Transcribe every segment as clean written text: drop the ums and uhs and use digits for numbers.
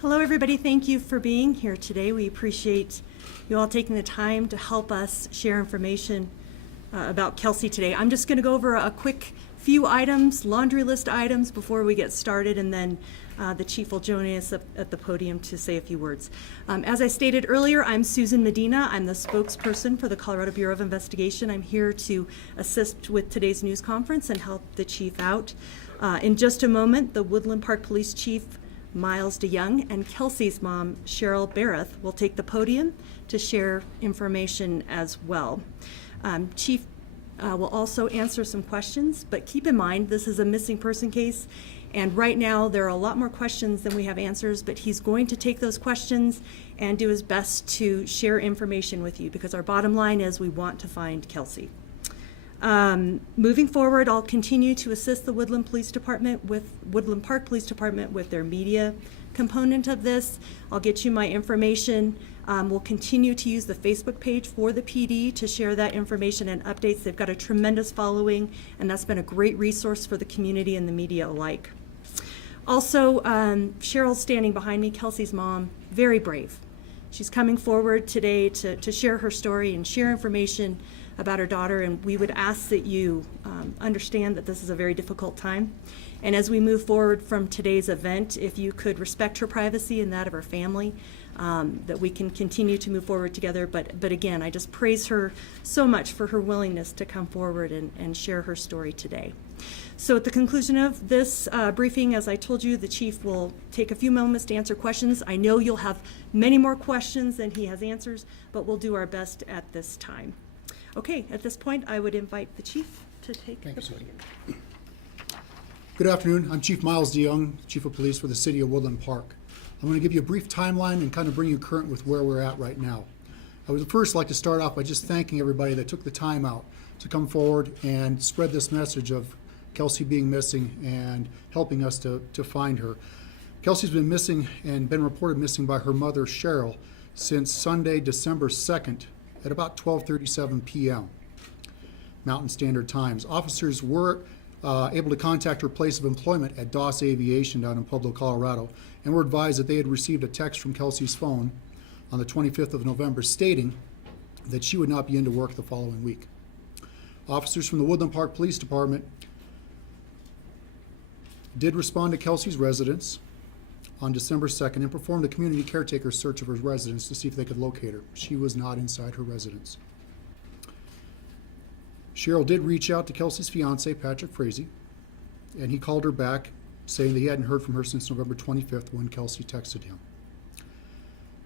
Hello, everybody. Thank you for being here today. We appreciate you all taking the time to help us share information about Kelsey today. I'm just going to go over a quick few items, laundry list items, before we get started, and then the chief will join us up at the podium to say a few words. As I stated earlier, I'm Susan Medina. I'm the spokesperson for the Colorado Bureau of Investigation. I'm here to assist with today's news conference and help the chief out. In just a moment, the Woodland Park Police Chief Miles DeYoung and Kelsey's mom, Kelsey Berreth, will take the podium to share information as well. Chief will also answer some questions, but keep in mind this is a missing person case, and right now there are a lot more questions than we have answers, but he's going to take those questions and do his best to share information with you, because our bottom line is we want to find Kelsey. Moving forward, I'll continue to assist the Woodland Park Police Department with their media component of this. I'll get you my information. We'll continue to use the Facebook page for the PD to share that information and updates. They've got a tremendous following, and that's been a great resource for the community and the media alike. Also, Cheryl's standing behind me, Kelsey's mom, very brave. She's coming forward today to share her story and share information about her daughter, and we would ask that you understand that this is a very difficult time. And as we move forward from today's event, if you could respect her privacy and that of her family, that we can continue to move forward together. But again, I just praise her so much for her willingness to come forward and share her story today. So at the conclusion of this briefing, as I told you, the chief will take a few moments to answer questions. I know you'll have many more questions than he has answers, but we'll do our best at this time. Okay, at this point, I would invite the chief to take the podium. Good afternoon. I'm Chief Miles DeYoung, Chief of Police for the City of Woodland Park. I'm going to give you a brief timeline and kind of bring you current with where we're at right now. I would first like to start off by just thanking everybody that took the time out to come forward and spread this message of Kelsey being missing and helping us to find her. Kelsey's been missing and been reported missing by her mother, Cheryl, since Sunday, December 2nd at about 12:37 p.m. Mountain Standard Times. Officers were able to contact her place of employment at Doss Aviation down in Pueblo, Colorado, and were advised that they had received a text from Kelsey's phone on the 25th of November stating that she would not be into work the following week. Officers from the Woodland Park Police Department did respond to Kelsey's residence on December 2nd and performed a community caretaker search of her residence to see if they could locate her. She was not inside her residence. Cheryl did reach out to Kelsey's fiance, Patrick Frazee, and he called her back saying that he hadn't heard from her since November 25th when Kelsey texted him.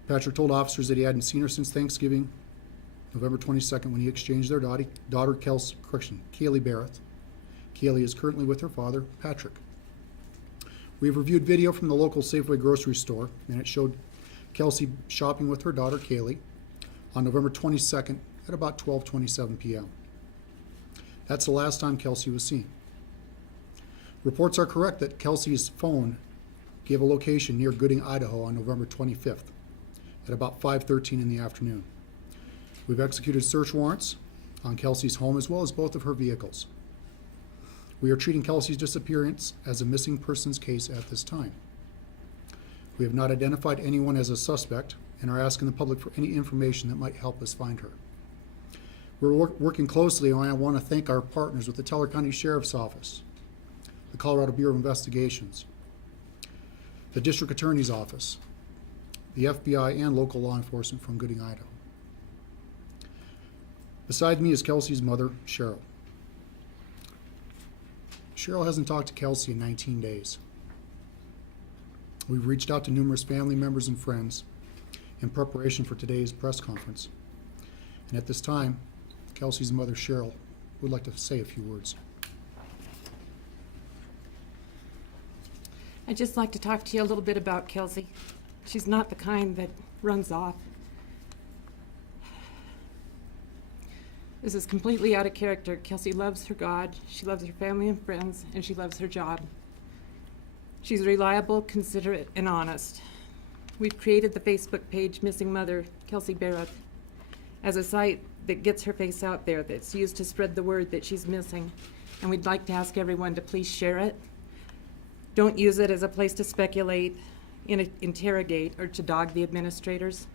Patrick told officers that he hadn't seen her since Thanksgiving, November 22nd, when he exchanged their daughter, Kaylee Berreth. Kaylee is currently with her father, Patrick. We've reviewed video from the local Safeway grocery store, and it showed Kelsey shopping with her daughter, Kaylee, on November 22nd at about 12:27 p.m. That's the last time Kelsey was seen. Reports are correct that Kelsey's phone gave a location near Gooding, Idaho on November 25th at about 5:13 in the afternoon. We've executed search warrants on Kelsey's home as well as both of her vehicles. We are treating Kelsey's disappearance as a missing persons case at this time. We have not identified anyone as a suspect and are asking the public for any information that might help us find her. We're working closely, and I want to thank our partners with the Teller County Sheriff's Office, the Colorado Bureau of Investigations, the District Attorney's Office, the FBI, and local law enforcement from Gooding, Idaho. Beside me is Kelsey's mother, Cheryl. Cheryl hasn't talked to Kelsey in 19 days. We've reached out to numerous family members and friends in preparation for today's press conference. And at this time, Kelsey's mother, Cheryl, would like to say a few words. I'd just like to talk to you a little bit about Kelsey. She's not the kind that runs off. This is completely out of character. Kelsey loves her God, she loves her family and friends, and she loves her job. She's reliable, considerate, and honest. We've created the Facebook page Missing Mother, Kelsey Berreth, as a site that gets her face out there, that's used to spread the word that she's missing. And we'd like to ask everyone to please share it. Don't use it as a place to speculate. interrogate or to dog the administrators.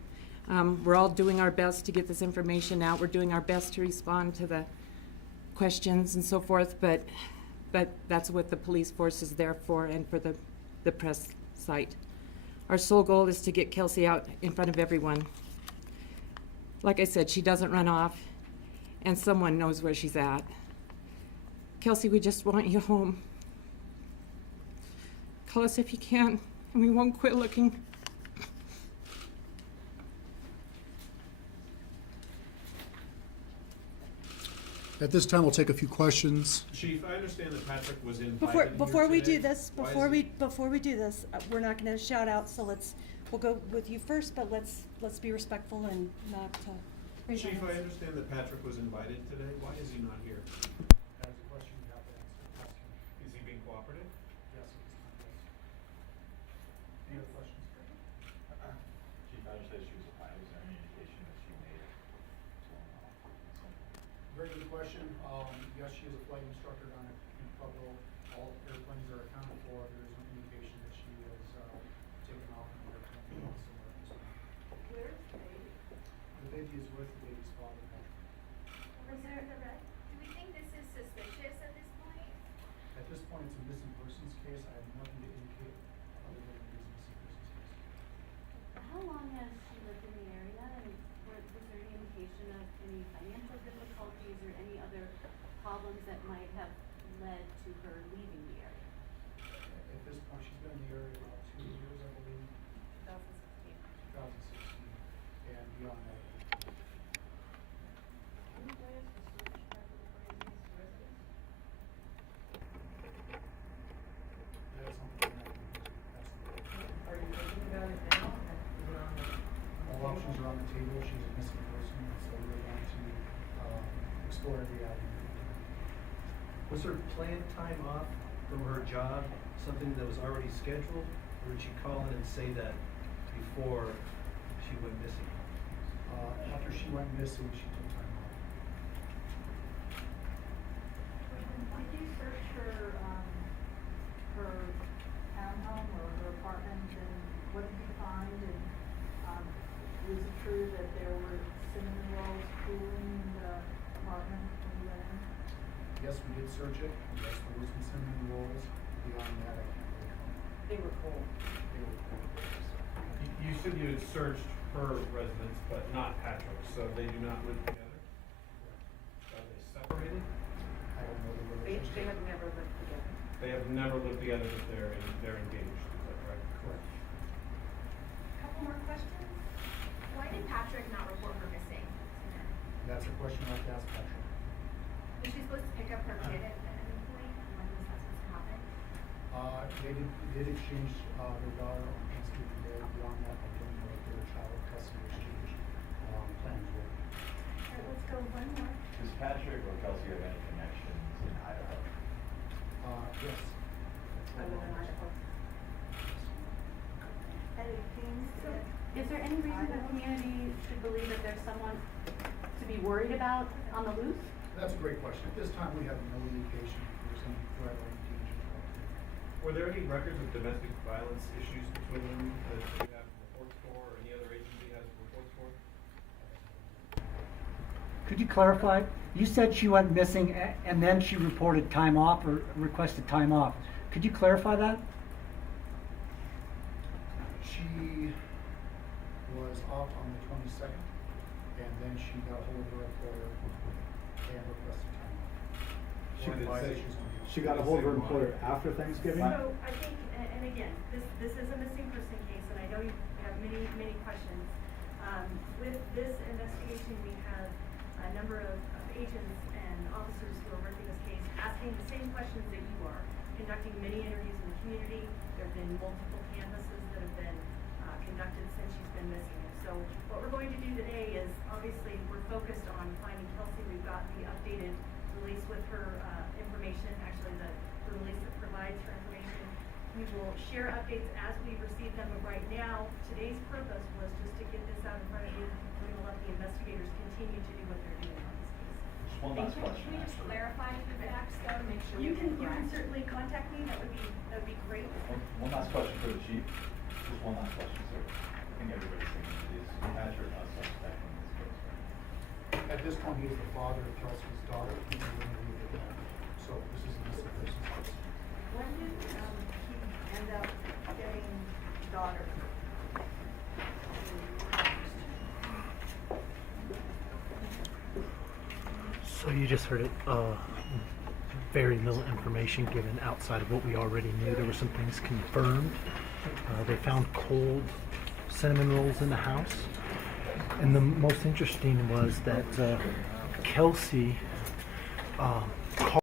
We're all doing our best to get this information out. We're doing our best to respond to the questions and so forth, but that's what the police force is there for, and for the press site. Our sole goal is to get Kelsey out in front of everyone. Like I said, she doesn't run off, and someone knows where she's at. Kelsey, we just want you home. Call us if you can, and we won't quit looking. At this time, we'll take a few questions. Chief, I understand that Patrick was invited Before here we today. do this, Why is before we do this, we're not gonna shout out, so we'll go with you first, but let's be respectful and not, raise our Chief, I hands. understand that Patrick was invited today. Why is he not here? That's a question you have to answer. Is he being cooperative? Yes, Any other questions? Chief, I understand she was a pilot. Is there any indication that she may have flown off at some point? Very good question. Yes, she is a flight instructor down at Pueblo. All airplanes are accounted for. There is no indication that she has taken off in an airplane somewhere at this time. Where's the baby? The baby is with the baby's father. Was there, do we think this is suspicious at this point? At this point, it's a missing persons case. I have nothing to indicate other than it is a missing persons case. How long has she lived in the area, and was there any indication of any financial difficulties or any other problems that might have led to her leaving the area? At this point, she's been in the area about 2 years, I believe, 2016. 2016, and beyond that. Any plans to search Patrick Frazier's residence? That is something that absolutely. Are you thinking about it now? Is it on the? All options are on the table. She's a missing person, so we're going to explore every avenue. Was her planned time off from her job something that was already scheduled, or did she call in and say that before she went missing? After she went missing, she took time off. Did you search her townhome or her apartment, and what did you find? And, was it true that there were cinnamon rolls cooling in the apartment when you went in? Yes, we did search it. Yes, there was some cinnamon rolls. Beyond that, I can't really comment. They were cold. They were cool. You said you had searched her residence, but not Patrick's, so they do not live together? Are they separated? I don't know the They relationship. have never lived together. They have never lived together, but they're engaged, is that correct? Correct. Couple more questions. Why did Patrick not report her missing? That's a question I have to ask Patrick. Was she supposed to pick up her kid at any point? When was that supposed to happen? They did exchange their daughter on Thanksgiving Day. Beyond that, I don't know if their child custody exchange plans were. All right, let's go one more. Does Patrick or Kelsey have any connections in Idaho? Yes. Other than Idaho. Anything? Is there any reason the community should believe that there's someone to be worried about on the loose? That's a great question. At this time, we have no indication if there's any threat or any danger to our community. Were there any records of domestic violence issues between them that you have reports for, or any other agency has reports for? Could you clarify? You said she went missing and then she reported time off or requested time off. Could you clarify that? She was off on the 22nd, and then she got a hold of her employer and requested time off. She did Why say- is she's on leave. She got a hold of her employer after Thanksgiving? So I think, and again, this is a missing person case, and I know you have many questions. With this investigation, we have a number of agents and officers who are working this case, asking the same questions that you are, conducting many interviews in the community. There have been multiple canvasses that have been conducted since she's been missing. And so what we're going to do today is, obviously, we're focused on finding Kelsey. We've got the updated release with her information, actually the release that provides her information. We will share updates as we receive them, but right now, today's purpose was just to get this out in front of you. We're gonna let the investigators continue to do what they're doing on this case. Just one last question, Can we just actually. clarify the facts though, to make sure You we can correct? certainly contact me, that would be great. One last question for the chief. Just one last question, sir. I think everybody's thinking, is Patrick a suspect in this case, right? At this point, he is the father of Kelsey's daughter, and we're going to leave it at that. So this is a missing persons case. When did, he end up getting daughter? So you just heard it. Very little information given outside of what we already knew. There were some things confirmed. They found cold cinnamon rolls in the house. And the most interesting was that Kelsey